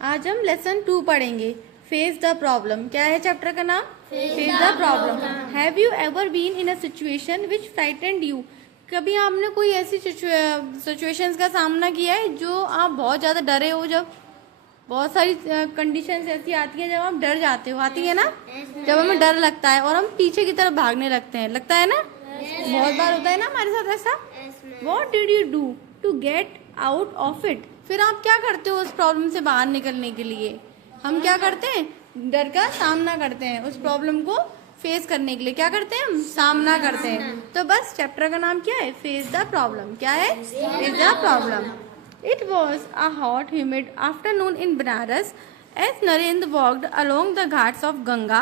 आज हम लेसन 2 पढ़ेंगे, फेस द प्रॉब्लम। क्या है चैप्टर का नाम? Face the problem. Have you ever been in a situation which frightened you? कभी आपने कोई ऐसी सिचुएशंस का सामना किया है जो आप बहुत ज़्यादा डरे हो? जब बहुत सारी कंडीशंस ऐसी आती है जब आप डर जाते हो, आती है ना, जब हमें डर लगता है और हम पीछे की तरफ भागने लगते हैं, लगता है ना, बहुत बार होता है ना हमारे साथ ऐसा। What did you do to get out of it? फिर आप क्या करते हो उस प्रॉब्लम से बाहर निकलने के लिए? हम क्या करते हैं? डर का सामना करते हैं, उस प्रॉब्लम को फेस करने के लिए क्या करते हैं? हम सामना करते हैं। तो बस चैप्टर का नाम क्या है? Face the problem. क्या है? Face the problem. It was a hot, humid afternoon in Banaras. As Narendra walked along the ghats of Ganga,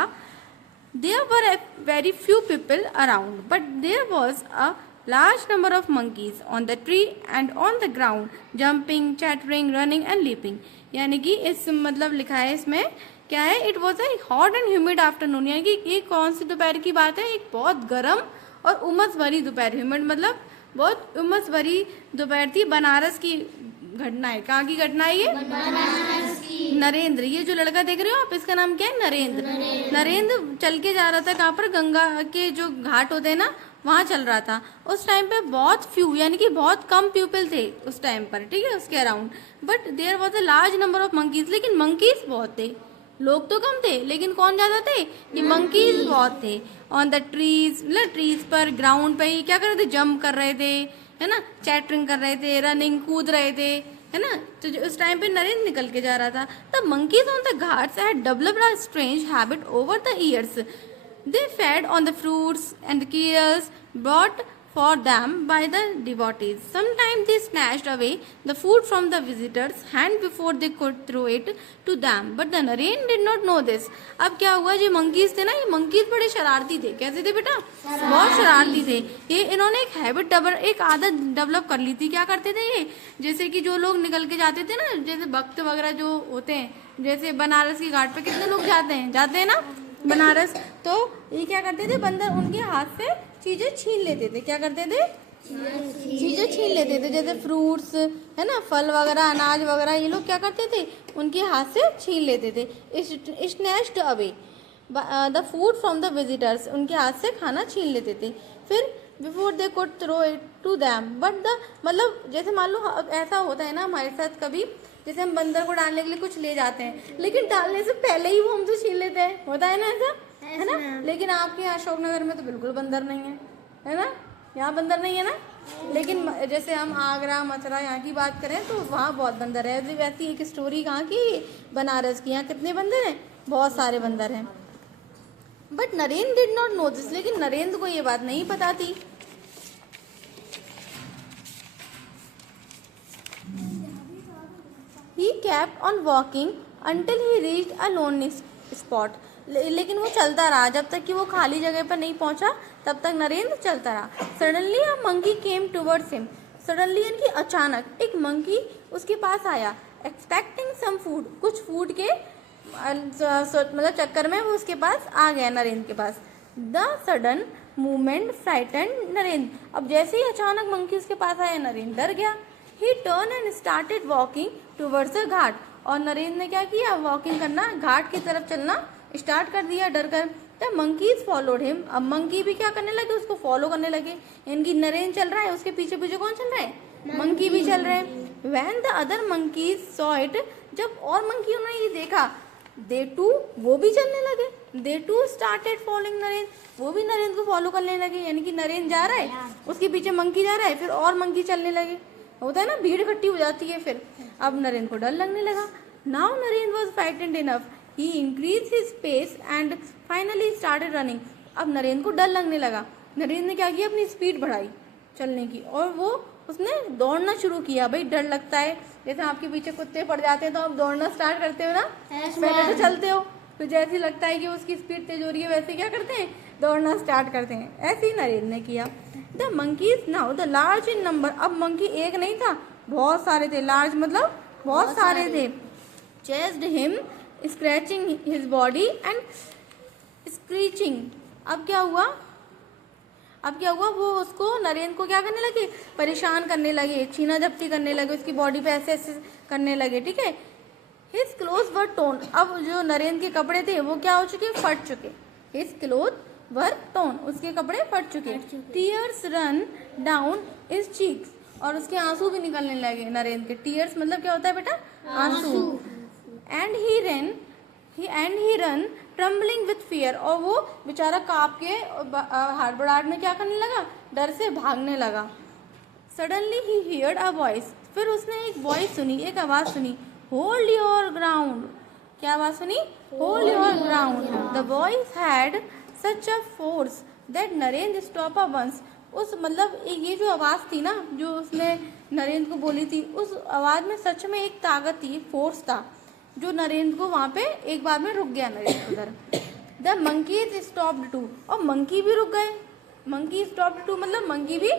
there were very few people around, but there was a large number of monkeys on the tree and on the ground, jumping, chattering, running and leaping. यानी कि इस मतलब लिखा है इसमें क्या है? It was a hot and humid afternoon, यानी कि ये कौन सी दोपहर की बात है? एक बहुत गर्म और उमस भरी दोपहर। ह्यूमिड मतलब बहुत उमस भरी दोपहर थी। बनारस की घटना है। कहाँ की घटना है ये? नरेंद्र, ये जो लड़का देख रहे हो आप, इसका नाम क्या है? नरेंद्र। नरेंद्र चल के जा रहा था कहाँ पर? गंगा के जो घाट होते हैं ना, वहां चल रहा था। उस टाइम पे बहुत फ्यू यानी कि बहुत कम पीपल थे उस टाइम पर, ठीक है, उसके around. But there was a large number of monkeys, लेकिन मंकीज बहुत थे। लोग तो कम थे लेकिन कौन ज्यादा थे? ये मंकीज बहुत थे। ऑन द ट्रीज, मतलब ट्रीज पर, ग्राउंड पे ये क्या कर रहे थे? जंप कर रहे थे, है ना, चैटरिंग कर रहे थे, रनिंग कूद रहे थे, है ना। तो उस टाइम पे नरेंद्र निकल के जा रहा था। The monkeys on the Ghats had developed a strange habit over the years. They fade on the fruits and cares brought for them by the devotees. Sometimes they snatched away the food from the visitors' hand before they could throw it to them. But the Naren did not know this. अब क्या हुआ? जो monkeys थे ना, ये monkeys बड़े शरारती थे। कैसे थे बेटा? बहुत शरारती थे। ये इन्होंने एक हैबिट, एक आदत डेवलप कर ली थी। क्या करते थे ये? जैसे कि जो लोग निकल के जाते थे ना, जैसे भक्त वगैरह जो होते हैं, जैसे बनारस की घाट पे कितने लोग जाते हैं ना बनारस, तो ये क्या करते थे? बंदर उनके हाथ से चीजें छीन लेते थे। क्या करते थे? चीजें छीन लेते थे, जैसे फ्रूट्स, है ना, फल वगैरह, अनाज वगैरह, ये लोग क्या करते थे? उनके हाथ से छीन लेते थे। Snatched away the food from the visitors, उनके हाथ से खाना छीन लेते थे। फिर before they could throw it to them, but the मतलब जैसे मान लो ऐसा होता है ना हमारे साथ कभी, जैसे हम बंदर को डालने के लिए कुछ ले जाते हैं, लेकिन डालने से पहले ही वो हमसे छीन लेते हैं। होता है ना ऐसा, है ना। लेकिन आपके यहाँ अशोकनगर में तो बिल्कुल बंदर नहीं है ना, यहाँ बंदर नहीं है ना। लेकिन जैसे हम आगरा, मथुरा, यहाँ की बात करें तो वहाँ बहुत बंदर है। वैसी एक स्टोरी कहाँ की? बनारस की। यहाँ कितने बंदर हैं? बहुत सारे बंदर हैं। But Narendra did not know this, लेकिन नरेंद्र को ये बात नहीं पता थी। He kept on walking until he reached a lonely spot. लेकिन वो चलता रहा जब तक कि वो खाली जगह पर नहीं पहुंचा, तब तक नरेंद्र चलता रहा। Suddenly a monkey came towards him. Suddenly यानी कि अचानक एक मंकी उसके पास आया, expecting some food, कुछ फूड के मतलब चक्कर में वो उसके पास आ गया, नरेंद्र के पास। The sudden movement frightened Narendra. अब जैसे ही अचानक मंकी उसके पास आया, नरेंद्र डर गया। He turned and started walking towards the घाट, और नरेंद्र ने क्या किया? वॉकिंग करना, घाट की तरफ चलना स्टार्ट कर दिया डर कर। द मंकीज फॉलोड हिम, अब मंकी भी क्या करने लगे? उसको फॉलो करने लगे। इनकी नरेंद्र चल रहा है, उसके पीछे पीछे कौन चल रहा है? मंकी भी चल रहे हैं। When the other monkeys saw it, जब और मंकी उन्होंने ये देखा, they too, वो भी चलने लगे। They too started following Narendra, वो भी नरेंद्र को फॉलो करने लगे। यानी कि नरेंद्र जा रहा है, उसके पीछे मंकी जा रहा है, फिर और मंकी चलने लगे। होता है ना, भीड़ इकट्ठी हो जाती है। फिर अब नरेंद्र को डर लगने लगा। Now Narendra was frightened enough, he increase his pace and finally started running. अब नरेंद्र को डर लगने लगा। नरेंद्र ने क्या किया? अपनी स्पीड बढ़ाई चलने की, और उसने दौड़ना शुरू किया। भाई डर लगता है, जैसे आपके पीछे कुत्ते पड़ जाते हैं तो आप दौड़ना स्टार्ट करते हो ना, पहले तो चलते हो, फिर जैसे लगता है कि उसकी स्पीड तेज हो रही है, वैसे क्या करते हैं? दौड़ना स्टार्ट करते हैं। ऐसे ही नरेंद्र ने किया। The monkeys now the large in number, अब मंकी एक नहीं था, बहुत सारे थे। लार्ज मतलब बहुत सारे थे। Chased him, scratching his body and screeching. अब क्या हुआ? वो उसको, नरेंद्र को क्या करने लगे? परेशान करने लगे, छीना झपटी करने लगे, उसकी बॉडी पे ऐसे ऐसे करने लगे, ठीक है। हिज क्लोथ वर टोन, अब जो नरेंद्र के कपड़े थे वो क्या हो चुके, फट चुके। हिज क्लोथ वर टोन, उसके कपड़े फट चुके। Tears run down his cheeks, और उसके आंसू भी निकलने लगे नरेंद्र के। टीयर्स मतलब क्या होता है बेटा, आंसू। And he run trembling with fear, और वो बेचारा कांप के हड़बड़ाहट में क्या करने लगा, डर से भागने लगा। Suddenly he heard a voice, फिर उसने एक वॉइस सुनी, एक आवाज सुनी। होल्ड योर ग्राउंड, क्या आवाज सुनी, hold your ground. The voice had such a force that Narendra stop a once, उस मतलब ये जो आवाज थी ना, जो उसने नरेंद्र को बोली थी, उस आवाज में सच में एक ताकत थी, फोर्स था, जो नरेंद्र को वहां पे एक बार में रुक गया नरेंद्र उधर। द मंकीज स्टॉप्ड टू, और मंकी भी रुक गए। मंकी स्टॉप्ड टू मतलब मंकी भी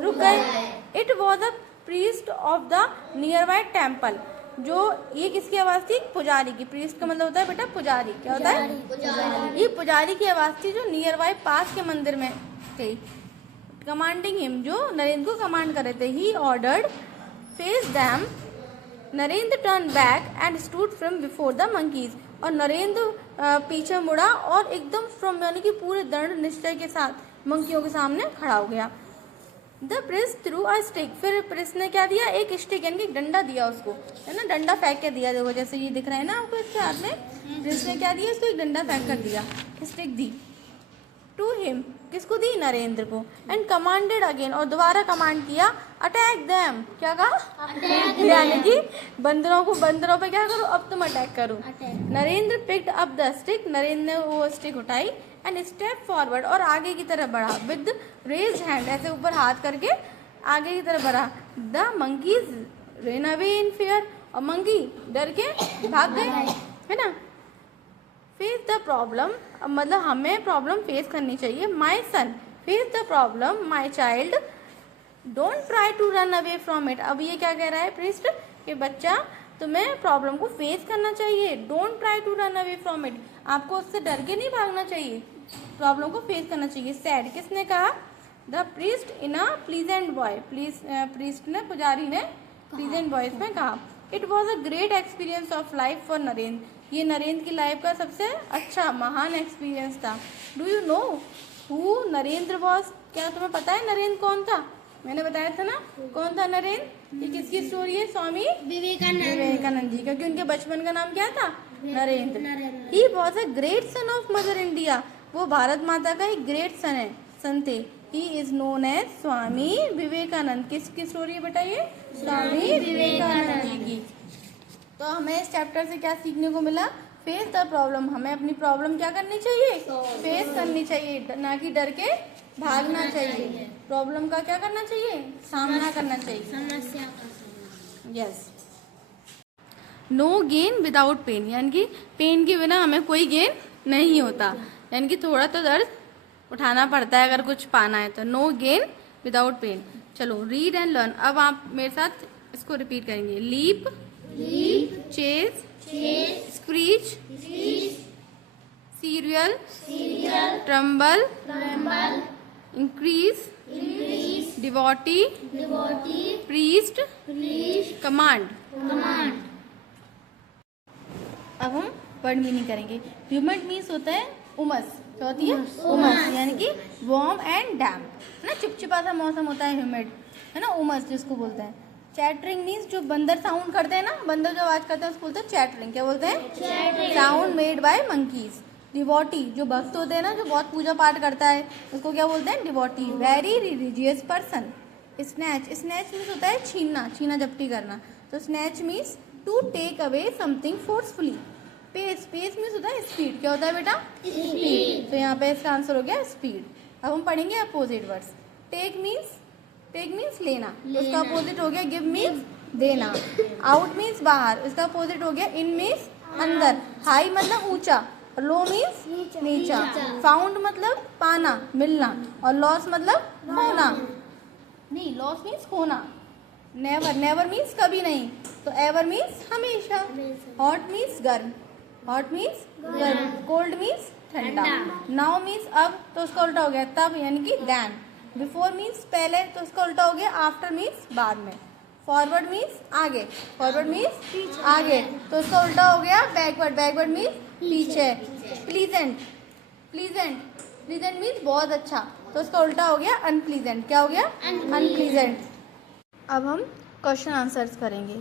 रुक गए। It was a priest of the near by temple, जो ये किसकी आवाज थी, पुजारी की। प्रीस्ट का मतलब होता है बेटा पुजारी, क्या होता है, ये पुजारी की आवाज थी, जो नियर बाय पास के मंदिर में थे। कमांडिंग हिम, जो नरेंद्र को कमांड कर रहे थे। He ordered face them, Narendra turn back and stood from before the monkeys, और नरेंद्र पीछे मुड़ा और एकदम फ्रॉम यानी कि पूरे दृढ़ निश्चय के साथ मंकियों के सामने खड़ा हो गया। The Prince through a stick, फिर प्रिंस ने क्या दिया, एक स्टिक यानी कि डंडा दिया उसको, है ना, डंडा फेंक के दिया। देखो जैसे ये दिख रहा है ना आपको इसके हाथ में, प्रिंस ने क्या दिया, इसको एक डंडा फेंक कर दिया, स्टिक दी। टू हिम, किसको दी, नरेंद्र को। एंड कमांडेड अगेन, और दोबारा कमांड किया, अटैक देम, क्या कहा, यानी कि बंदरों पे क्या करो, अब तुम अटैक करो। Narendra picked up the stick, Narendra ने वो स्टिक उठाई। एंड स्टेप फॉरवर्ड, और आगे की तरफ बढ़ा। विद रेज हैंड, ऐसे ऊपर हाथ करके आगे की तरफ बढ़ा। The monkeys ran away in fear, और मंकी डर के भाग गए, है ना। फेस द प्रॉब्लम, मतलब हमें प्रॉब्लम फेस करनी चाहिए। My son face the problem, my child don't try to run away from it. अब ये क्या कह रहा है प्रिस्ट, कि बच्चा तुम्हें प्रॉब्लम को फेस करना चाहिए। Don't try to run away from it, आपको उससे डर के नहीं भागना चाहिए, प्रॉब्लम को फेस करना चाहिए। सैड, किसने कहा, the priest in a pleasant boy, priest ने, पुजारी ने प्लीजेंट वॉइस में कहा। It was a great experience of life for Narendra, ये नरेंद्र की लाइफ का सबसे अच्छा महान एक्सपीरियंस था। Do you know who Narendra was, क्या तुम्हें पता है नरेंद्र कौन था, मैंने बताया था ना कौन था नरेंद्र। ये किसकी स्टोरी है, स्वामी विवेकानंद जी का, क्योंकि उनके बचपन का नाम क्या था, Narendra. He was a great son of mother India, वो भारत माता का एक ग्रेट सन थे। He is known as Swami Vivekananda, किसकी स्टोरी है बेटा ये, स्वामी विवेकानंद जी की। तो हमें इस चैप्टर से क्या सीखने को मिला, फेस द प्रॉब्लम, हमें अपनी प्रॉब्लम क्या करनी चाहिए, फेस करनी चाहिए, ना कि डर के भागना चाहिए। प्रॉब्लम का क्या करना चाहिए, सामना करना चाहिए। Yes. No gain without pain, यानी कि पेन के बिना हमें कोई गेन नहीं होता, यानी कि थोड़ा तो दर्द उठाना पड़ता है अगर कुछ पाना है तो। No gain without pain. चलो रीड एंड लर्न, अब आप मेरे साथ इसको रिपीट करेंगे। Leap, chase, screech, serial, tremble, increase, devotee, priest, command. अब हम वर्ड मीनिंग करेंगे। ह्यूमिड मीन्स होता है उमस, क्या होती है, उमस, यानी कि वार्म एंड डैम्प, है ना, चिपचिपा सा मौसम होता है ह्यूमिड, है ना, उमस जिसको बोलते हैं। चैटरिंग मीन्स जो बंदर साउंड करते हैं ना, बंदर जो आवाज करते हैं उसको बोलते हैं चैटरिंग, क्या बोलते हैं, sound made by monkeys. Devotee, जो भक्त होते हैं ना, जो बहुत पूजा पाठ करता है, उसको क्या बोलते हैं, devotee. Very religious person. Snatch, snatch means होता है छीनना, छीना झपटी करना, तो snatch means to take away something forcefully. Pace, pace means होता है स्पीड, क्या होता है बेटा, स्पीड, तो यहाँ पे इसका आंसर हो गया स्पीड। अब हम पढ़ेंगे अपोजिट वर्ड्स। टेक मीन्स लेना, उसका अपोजिट हो गया गिव मीन्स देना। आउट मीन्स बाहर, इसका अपोजिट हो गया इन मीन्स अंदर। हाई मतलब ऊंचा, लो मीन्स नीचा। फाउंड मतलब पाना, मिलना, और लॉस मतलब खोना, नहीं, लॉस मीन्स खोना। नेवर, नेवर मीन्स कभी नहीं, तो एवर मीन्स हमेशा। हॉट मीन्स गर्म, हॉट मीन्स गर्म। कोल्ड मीन्स ठंडा। नाउ मीन्स अब, तो उसका उल्टा हो गया तब, यानी कि देन। बिफोर मीन्स पहले, तो उसका उल्टा हो गया आफ्टर मीन्स बाद में। फॉरवर्ड मीन्स आगे, फॉरवर्ड मीन्स आगे, तो उसका उल्टा हो गया बैकवर्ड, बैकवर्ड मीन्स पीछे। प्लीजेंट, प्लीजेंट, प्लीजेंट मीन्स बहुत अच्छा, तो उसका उल्टा हो गया अनप्लीजेंट। क्या हो गया? अनप्लीजेंट। अब हम क्वेश्चन आंसर्स करेंगे।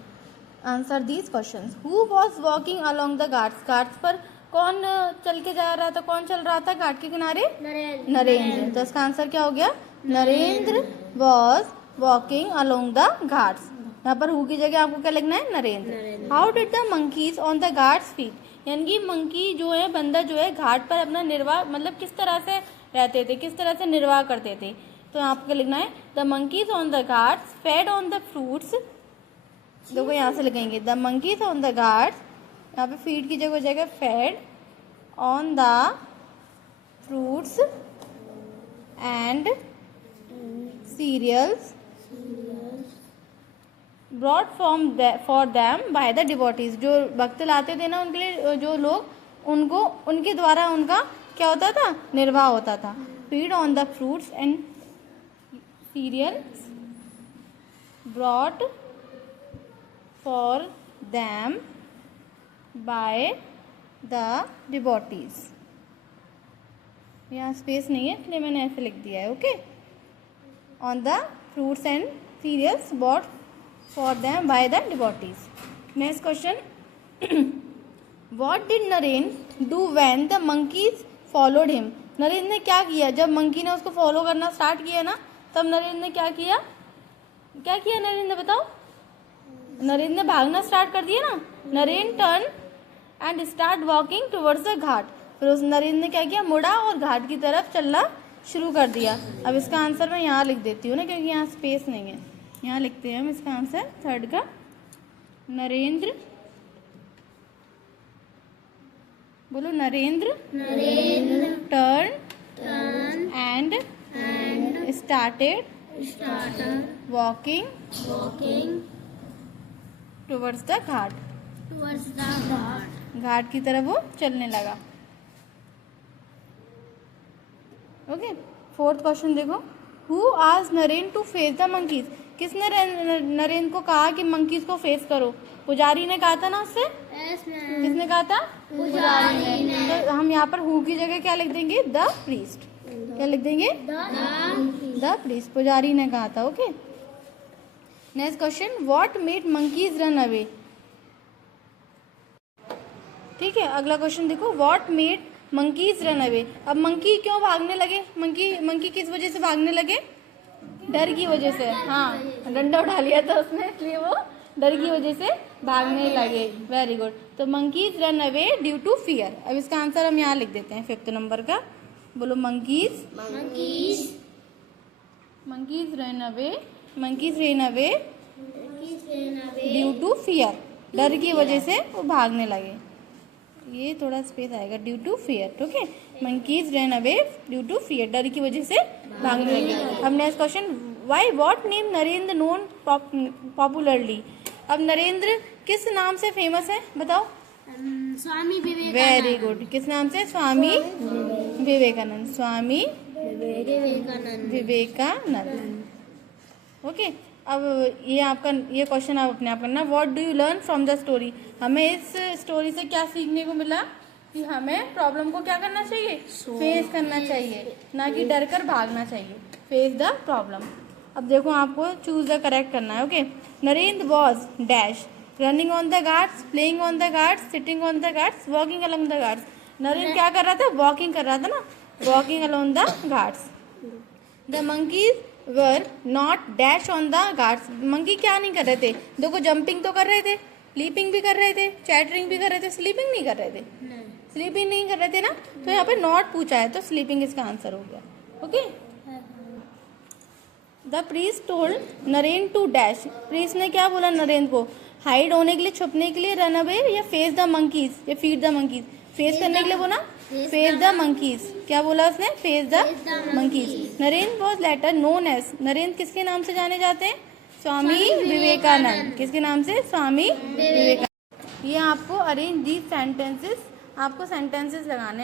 Answer these questions. Who was walking along the Ghats? Ghats पर कौन चल के जा रहा था, कौन चल रहा था घाट के किनारे? नरेंद्र। तो इसका आंसर क्या हो गया? Narendra was walking along the Ghats. यहाँ पर हु की जगह आपको क्या लिखना है? Narendra. How did the monkeys on the Ghats feed? यानी कि मंकी जो है, बंदर जो है, घाट पर अपना निर्वाह मतलब किस तरह से रहते थे, किस तरह से निर्वाह करते थे। तो आपको क्या लिखना है? The monkeys on the Ghats fade on the fruits. देखो यहाँ से लिखेंगे the monkeys on the Ghats, यहाँ पे फीड की जगह fade on the fruits and cereals brought for them by the devotees। जो भक्त लाते थे ना उनके लिए, जो लोग, उनको उनके द्वारा उनका क्या होता था? निर्वाह होता था। feed on the fruits and cereals brought for them by the devotees। यहाँ स्पेस नहीं है इसलिए मैंने ऐसे लिख दिया है। Okay, on the fruits and cereals bought for them by the devotees। Next question, what did Naren do when the monkeys followed him? Narendra ने क्या किया जब मंकी ने उसको फॉलो करना स्टार्ट किया ना, तब नरेंद्र ने क्या किया? क्या किया नरेंद्र ने बताओ? नरेंद्र ने भागना स्टार्ट कर दिया ना। Narendra turn and start walking towards the ghat. फिर उस नरेंद्र ने क्या किया? मुड़ा और घाट की तरफ चलना शुरू कर दिया। अब इसका आंसर मैं यहाँ लिख देती हूँ ना, क्योंकि यहाँ स्पेस नहीं है। यहाँ लिखते हैं हम इसका आंसर थर्ड का। नरेंद्र, बोलो Narendra, turn and started walking towards the ghat. घाट की तरफ वो चलने लगा। ओके, फोर्थ क्वेश्चन देखो। Who asked Naren to face the monkeys? किसने नरेन को कहा कि मंकीज को फेस करो? पुजारी ने कहा था ना उससे। किसने कहा था? पुजारी ने। तो हम यहाँ पर हु की जगह क्या लिख देंगे? The priest. क्या लिख देंगे? The priest. पुजारी ने कहा था। Okay, next question, what made monkeys run away? ठीक है, अगला क्वेश्चन देखो, what made monkeys run away? अब मंकी क्यों भागने लगे? मंकी किस वजह से भागने लगे? डर की वजह से। हाँ, डंडा उठा लिया था उसने, इसलिए वो डर की वजह से भागने लगे। Very good. तो monkeys run away due to fear. अब इसका आंसर हम यहाँ लिख देते हैं फिफ्थ नंबर का। बोलो monkeys run away due to fear. डर की वजह से वो भागने लगे। ये थोड़ा स्पेस आएगा, due to fear. Okay, monkeys run away due to fear, डर की वजह से भागने लगे। अब next question, why what name Narendra known popularly? अब नरेंद्र किस नाम से फेमस है बताओ? स्वामी विवेकानंद। Very good. किस नाम से? स्वामी विवेकानंद। स्वामी विवेकानंद। ओके, अब ये आपका ये क्वेश्चन आप अपने आप करना। What do you learn from the story? हमें इस स्टोरी से क्या सीखने को मिला? कि हमें प्रॉब्लम को क्या करना चाहिए? फेस करना चाहिए, ना कि डर कर भागना चाहिए। Face the problem. अब देखो आपको चूज द करेक्ट करना है। Okay, Narendra was dash running on the Ghats, playing on the Ghats, sitting on the Ghats, walking along the Ghats. Narendra क्या कर रहा था? वॉकिंग कर रहा था ना, walking along the Ghats. The monkeys were not dash on the Ghats. Monkey क्या नहीं कर रहे थे? देखो, जंपिंग तो कर रहे थे, लीपिंग भी कर रहे थे, चैटरिंग भी कर रहे थे, स्लीपिंग नहीं कर रहे थे। स्लीपिंग नहीं कर रहे थे ना, तो यहाँ पे नॉट पूछा है, तो स्लीपिंग इसका आंसर हो गया। Okay, the priest told Naren to dash. Priest ने क्या बोला नरेन को? हाइड होने के लिए, छुपने के लिए, रन अवे, या फेस द मंकीज, या फीड द मंकीज? फेस करने के लिए बोला, फेस द मंकीज। क्या बोला उसने? Face the monkeys. Narendra was later known as. Narendra किसके नाम से जाने जाते हैं? स्वामी विवेकानंद। किसके नाम से? स्वामी विवेकानंद। ये आपको अरेंज दीज सेंटेंसेस, आपको सेंटेंसेस लगाने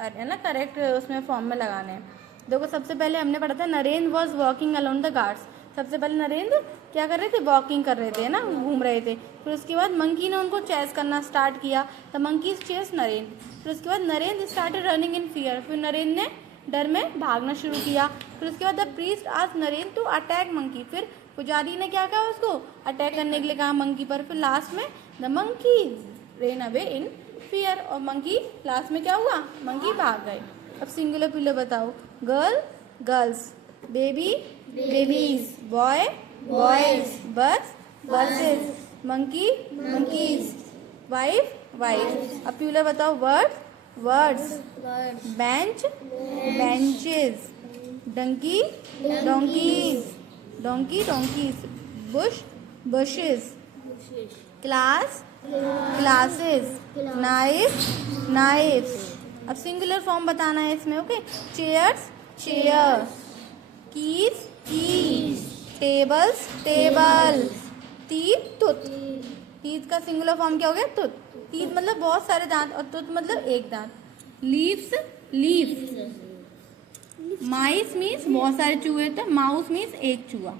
है ना, करेक्ट उसमें फॉर्म में लगाने हैं। देखो, सबसे पहले हमने पढ़ा था Narendra was walking along the Ghats. सबसे पहले नरेंद्र क्या कर रहे थे, वॉकिंग कर रहे थे ना, घूम रहे थे। फिर उसके बाद मंकी ने उनको चेस करना स्टार्ट किया, द मंकीज चेस नरेंद्र। फिर उसके बाद Narendra started running in fear, फिर नरेंद्र ने डर में भागना शुरू किया। फिर उसके बाद the priest asked Narendra to attack monkey, फिर पुजारी ने क्या कहा उसको अटैक करने के लिए कहा मंकी पर। फिर लास्ट में the monkeys ran away in fear, और मंकी लास्ट में क्या हुआ, मंकी भाग गए। अब सिंगुलर प्लूरल बताओ, girl girls, baby babies, boy boys, bus buses, monkey monkeys, wife wife. अब प्लूरल बताओ, words words, bench benches, donkey donkeys donkey donkeys, bush bushes, class classes, knife knifes. अब सिंगुलर फॉर्म बताना है इसमें, okay. Chairs chair, keys keys, tables table, teeth tooth. Teeth का singular form क्या हो गया, टूथ। टीथ मतलब बहुत सारे दांत और टूथ मतलब एक दांत। लीव्स लीफ, माइस मीन्स बहुत सारे चूहे थे, माउस मीन्स एक चूहा।